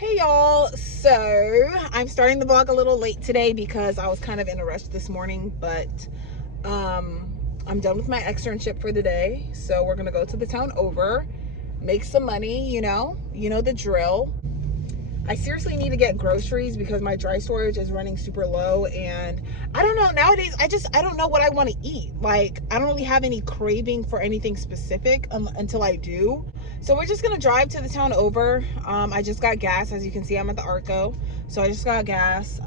Hey y'all, so I'm starting the vlog a little late today because I was kind of in a rush this morning, but I'm done with my externship for the day. So we're gonna go to the town over, make some money, you know the drill. I seriously need to get groceries because my dry storage is running super low, and I don't know, nowadays I don't know what I want to eat. Like, I don't really have any craving for anything specific until I do. So we're just gonna drive to the town over. I just got gas. As you can see, I'm at the Arco, so I just got gas.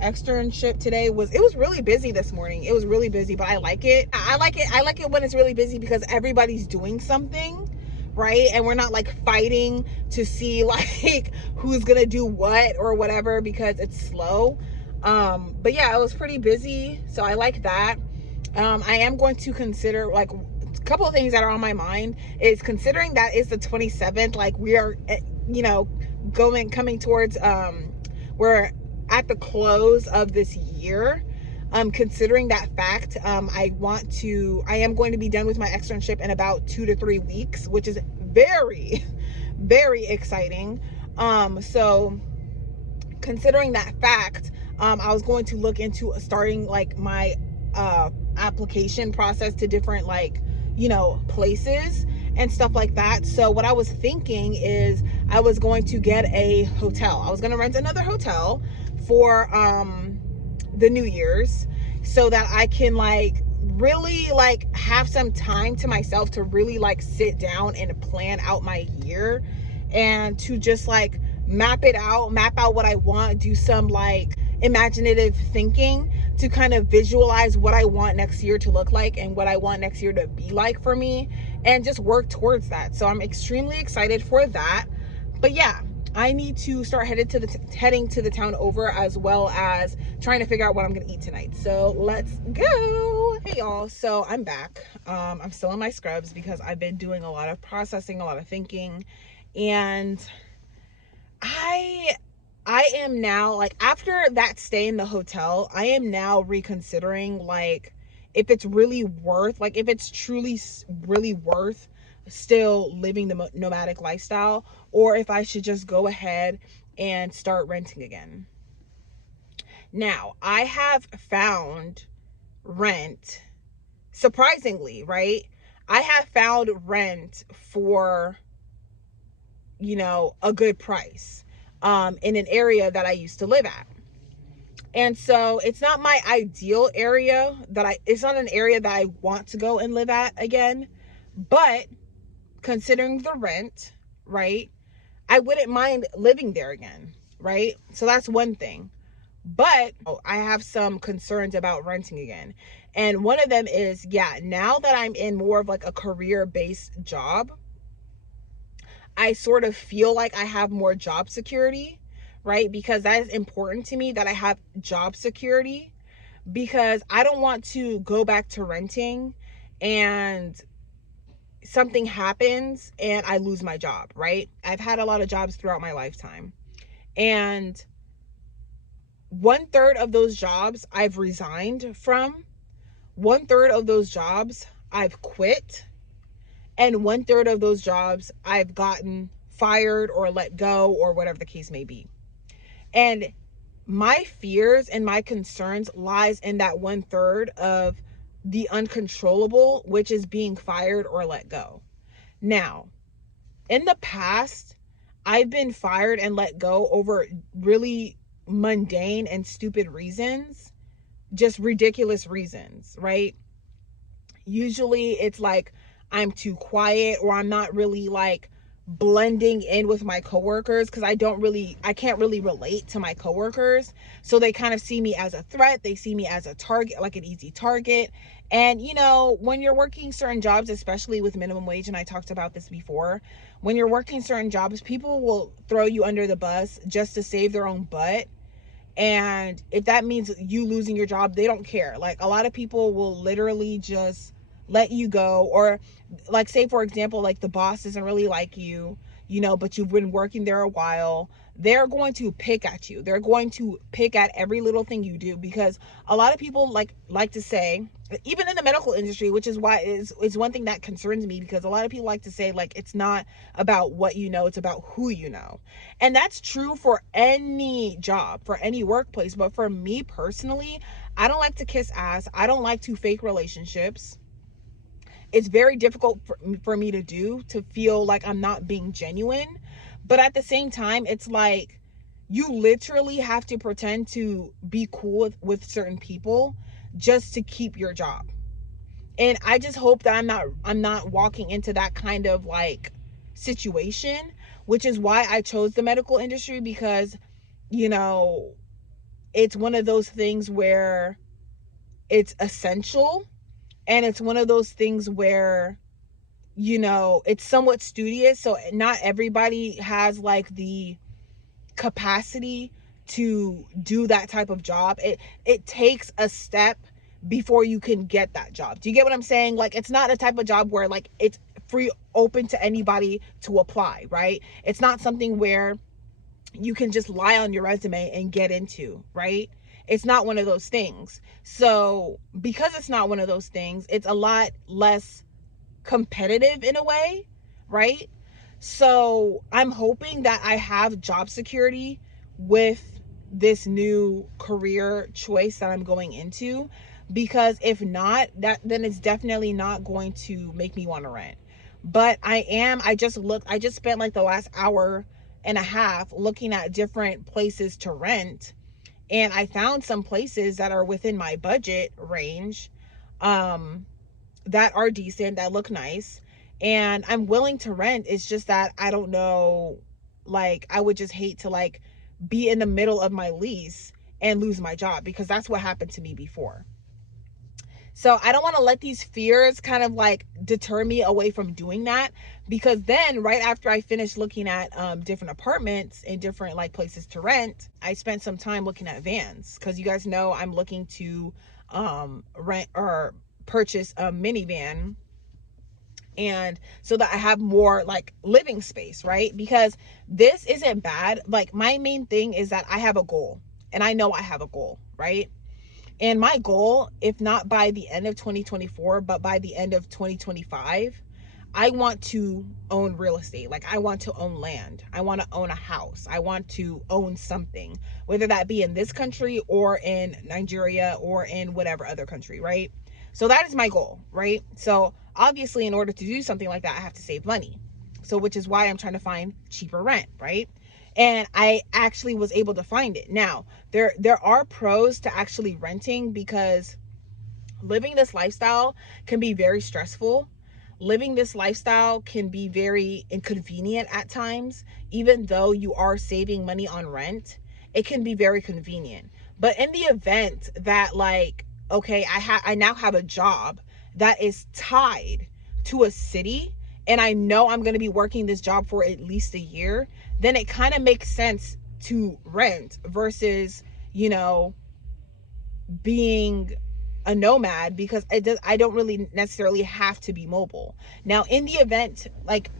Externship today was really busy this morning. It was really busy, but I like it. I like it when it's really busy because everybody's doing something, right? And we're not like fighting to see like who's gonna do what or whatever because it's slow. But yeah, it was pretty busy, so I like that. I am going to consider, like, a couple of things that are on my mind is considering that it's the 27th, like we are, coming towards, we're at the close of this year. Considering that fact, I am going to be done with my externship in about 2 to 3 weeks, which is very, very exciting. So considering that fact, I was going to look into starting like my application process to different, like, places and stuff like that. So what I was thinking is I was going to get a hotel. I was going to rent another hotel for the New Year's, so that I can like really like have some time to myself to really like sit down and plan out my year, and to just like map out what I want, do some like imaginative thinking to kind of visualize what I want next year to look like and what I want next year to be like for me, and just work towards that. So I'm extremely excited for that. But yeah, I need to start heading to the town over, as well as trying to figure out what I'm gonna eat tonight. So let's go. Hey y'all, so I'm back. I'm still in my scrubs because I've been doing a lot of processing, a lot of thinking, and I am now, like, after that stay in the hotel, I am now reconsidering, like, if it's really worth, like, if it's truly really worth still living the nomadic lifestyle, or if I should just go ahead and start renting again. Now, I have found rent, surprisingly, right? I have found rent for, a good price, in an area that I used to live at. And so it's not my ideal area it's not an area that I want to go and live at again, but considering the rent, right, I wouldn't mind living there again, right? So that's one thing. But I have some concerns about renting again. And one of them is, yeah, now that I'm in more of like a career-based job, I sort of feel like I have more job security, right? Because that is important to me, that I have job security, because I don't want to go back to renting and something happens and I lose my job, right? I've had a lot of jobs throughout my lifetime, and 1/3 of those jobs I've resigned from, 1/3 of those jobs I've quit, and 1/3 of those jobs I've gotten fired or let go, or whatever the case may be. And my fears and my concerns lies in that 1/3 of the uncontrollable, which is being fired or let go. Now, in the past, I've been fired and let go over really mundane and stupid reasons, just ridiculous reasons, right? Usually it's like I'm too quiet, or I'm not really like blending in with my coworkers, because I can't really relate to my coworkers. So they kind of see me as a threat. They see me as a target, like an easy target. And when you're working certain jobs, especially with minimum wage, and I talked about this before, when you're working certain jobs, people will throw you under the bus just to save their own butt. And if that means you losing your job, they don't care. Like, a lot of people will literally just let you go, or like, say for example, like, the boss doesn't really like you, but you've been working there a while, they're going to pick at you. They're going to pick at every little thing you do, because a lot of people like to say, even in the medical industry, which is why it's one thing that concerns me, because a lot of people like to say, like, it's not about what you know, it's about who you know. And that's true for any job, for any workplace. But for me personally, I don't like to kiss ass. I don't like to fake relationships. It's very difficult for me to feel like I'm not being genuine. But at the same time, it's like, you literally have to pretend to be cool with certain people just to keep your job. And I just hope that I'm not walking into that kind of like situation, which is why I chose the medical industry, because it's one of those things where it's essential, and it's one of those things where it's somewhat studious, so not everybody has like the capacity to do that type of job. It takes a step before you can get that job. Do you get what I'm saying? Like, it's not a type of job where like it's free, open to anybody to apply, right? It's not something where you can just lie on your resume and get into, right? It's not one of those things. So because it's not one of those things, it's a lot less competitive in a way, right? So I'm hoping that I have job security with this new career choice that I'm going into, because if not, then it's definitely not going to make me want to rent. But I just spent like the last hour and a half looking at different places to rent, and I found some places that are within my budget range, that are decent, that look nice, and I'm willing to rent. It's just that I don't know, like, I would just hate to like be in the middle of my lease and lose my job, because that's what happened to me before. So I don't want to let these fears kind of like deter me away from doing that, because then right after I finished looking at different apartments and different like places to rent, I spent some time looking at vans, because you guys know I'm looking to rent or purchase a minivan, and so that I have more like living space, right? Because this isn't bad. Like, my main thing is that I have a goal, and I know I have a goal, right? And my goal, if not by the end of 2024, but by the end of 2025, I want to own real estate. Like, I want to own land. I want to own a house. I want to own something, whether that be in this country or in Nigeria or in whatever other country, right? So that is my goal, right? So obviously, in order to do something like that, I have to save money. So, which is why I'm trying to find cheaper rent, right? And I actually was able to find it. Now, there are pros to actually renting, because living this lifestyle can be very stressful. Living this lifestyle can be very inconvenient at times. Even though you are saving money on rent, it can be very convenient. But in the event that, like, okay, I now have a job that is tied to a city, and I know I'm going to be working this job for at least a year, then it kind of makes sense to rent versus, being a nomad, because I don't really necessarily have to be mobile. Now, in the event, like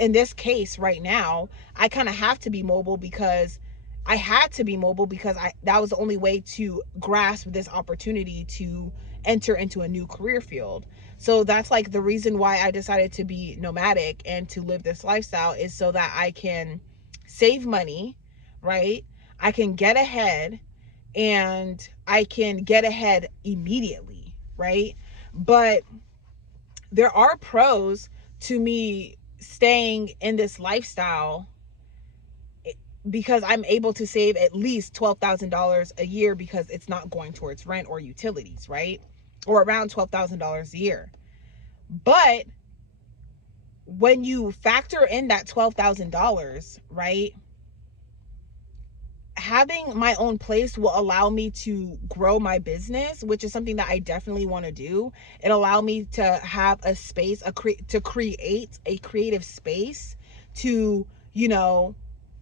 in this case right now, I kind of have to be mobile, because I had to be mobile, because that was the only way to grasp this opportunity to enter into a new career field. So that's like the reason why I decided to be nomadic and to live this lifestyle, is so that I can save money, right? I can get ahead, and I can get ahead immediately, right? But there are pros to me staying in this lifestyle, because I'm able to save at least $12,000 a year, because it's not going towards rent or utilities, right? Or around $12,000 a year. But when you factor in that $12,000, right, having my own place will allow me to grow my business, which is something that I definitely want to do. It allow me to have a space, to create a creative space to,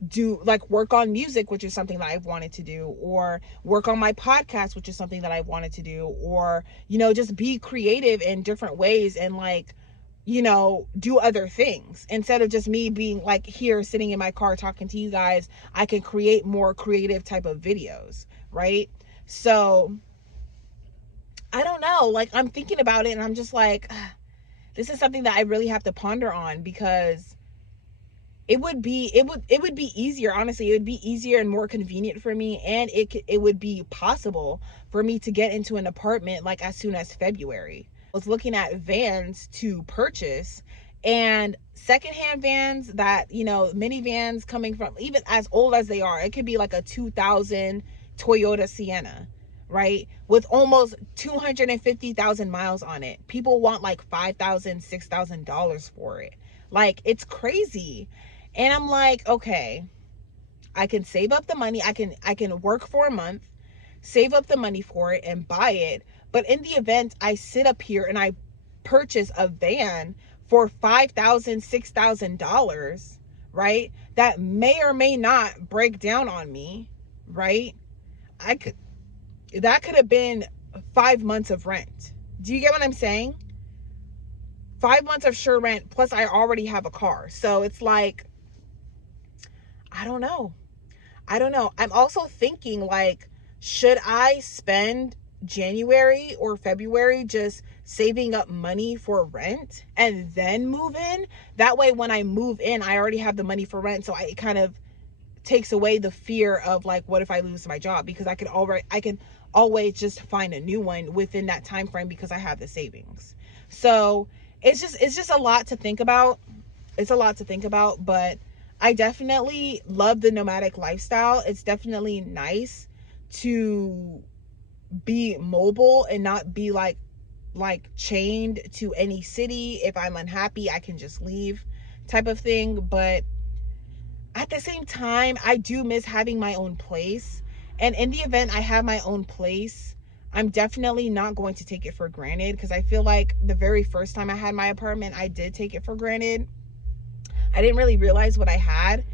do like work on music, which is something that I've wanted to do, or work on my podcast, which is something that I've wanted to do, or, just be creative in different ways, and like, you know, do other things. Instead of just me being like here sitting in my car talking to you guys, I can create more creative type of videos, right? So I don't know, like I'm thinking about it and I'm just like, this is something that I really have to ponder on, because it would be easier, honestly. It would be easier and more convenient for me, and it would be possible for me to get into an apartment like as soon as February. I was looking at vans to purchase, and secondhand vans that, you know, minivans coming from, even as old as they are, it could be like a 2000 Toyota Sienna, right, with almost 250,000 miles on it. People want like $5,000, $6,000 for it. Like, it's crazy. And I'm like, okay, I can save up the money. I can work for a month, save up the money for it and buy it. But in the event I sit up here and I purchase a van for $5,000, $6,000, right? That may or may not break down on me, right? That could have been 5 months of rent. Do you get what I'm saying? 5 months of sure rent, plus I already have a car. So it's like, I don't know. I don't know. I'm also thinking, like, should I spend January or February just saving up money for rent and then move in? That way, when I move in, I already have the money for rent. So it kind of takes away the fear of like, what if I lose my job? Because I can always just find a new one within that time frame because I have the savings. So it's just a lot to think about. It's a lot to think about, but I definitely love the nomadic lifestyle. It's definitely nice to be mobile and not be like chained to any city. If I'm unhappy, I can just leave, type of thing. But at the same time, I do miss having my own place. And in the event I have my own place, I'm definitely not going to take it for granted, because I feel like the very first time I had my apartment, I did take it for granted. I didn't really realize what I had.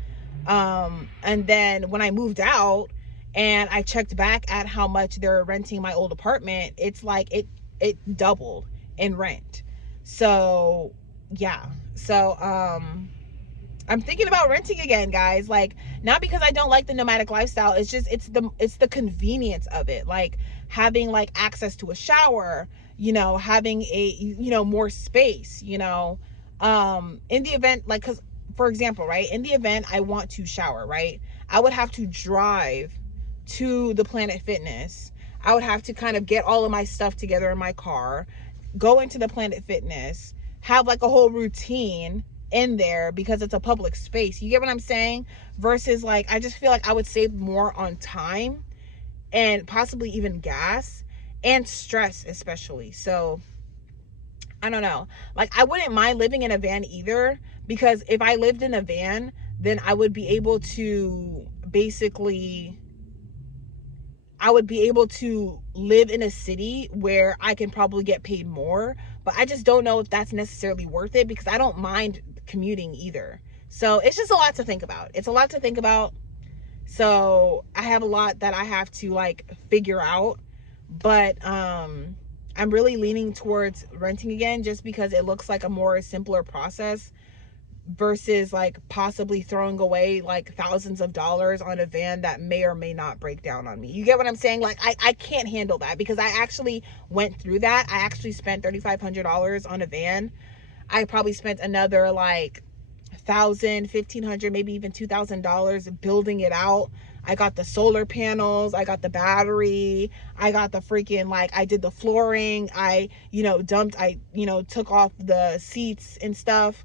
And then when I moved out and I checked back at how much they're renting my old apartment, it's like it doubled in rent. So yeah. So I'm thinking about renting again, guys. Like, not because I don't like the nomadic lifestyle. It's just it's the convenience of it. Like having like access to a shower, you know, having a, you know, more space, you know. In the event, like, because for example, right, in the event I want to shower, right, I would have to drive to the Planet Fitness. I would have to kind of get all of my stuff together in my car, go into the Planet Fitness, have like a whole routine in there because it's a public space. You get what I'm saying? Versus like, I just feel like I would save more on time and possibly even gas and stress, especially. So I don't know. Like, I wouldn't mind living in a van either, because if I lived in a van, then I would be able to live in a city where I can probably get paid more. But I just don't know if that's necessarily worth it, because I don't mind commuting either. So it's just a lot to think about. It's a lot to think about. So I have a lot that I have to like figure out. But I'm really leaning towards renting again, just because it looks like a more simpler process versus like possibly throwing away like thousands of dollars on a van that may or may not break down on me. You get what I'm saying? Like, I can't handle that, because I actually went through that. I actually spent $3,500 on a van. I probably spent another like $1,000, $1,500, maybe even $2,000 building it out. I got the solar panels, I got the battery, I got the freaking, like, I did the flooring, I took off the seats and stuff,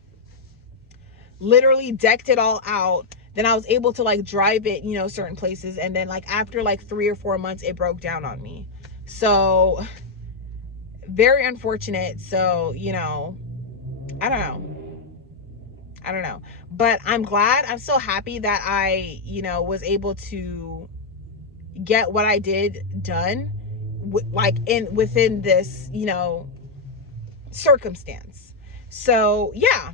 literally decked it all out. Then I was able to like drive it, you know, certain places. And then like after like 3 or 4 months, it broke down on me. So very unfortunate. So, you know, I don't know, but I'm glad. I'm so happy that I, you know, was able to get what I did done, within this, you know, circumstance. So yeah.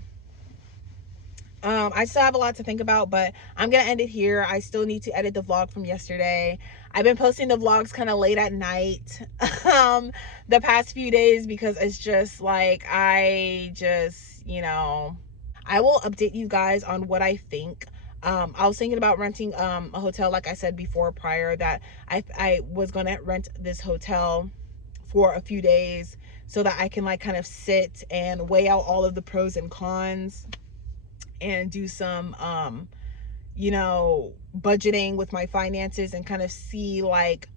I still have a lot to think about, but I'm gonna end it here. I still need to edit the vlog from yesterday. I've been posting the vlogs kind of late at night the past few days because it's just like you know, I will update you guys on what I think. I was thinking about renting a hotel, like I said before prior, that I was gonna rent this hotel for a few days so that I can like kind of sit and weigh out all of the pros and cons and do some you know, budgeting with my finances and kind of see like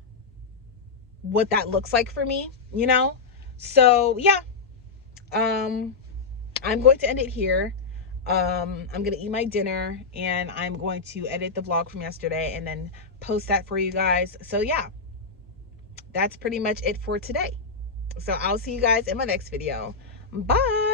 what that looks like for me, you know. So yeah, I'm going to end it here. I'm gonna eat my dinner and I'm going to edit the vlog from yesterday and then post that for you guys. So yeah, that's pretty much it for today. So I'll see you guys in my next video. Bye.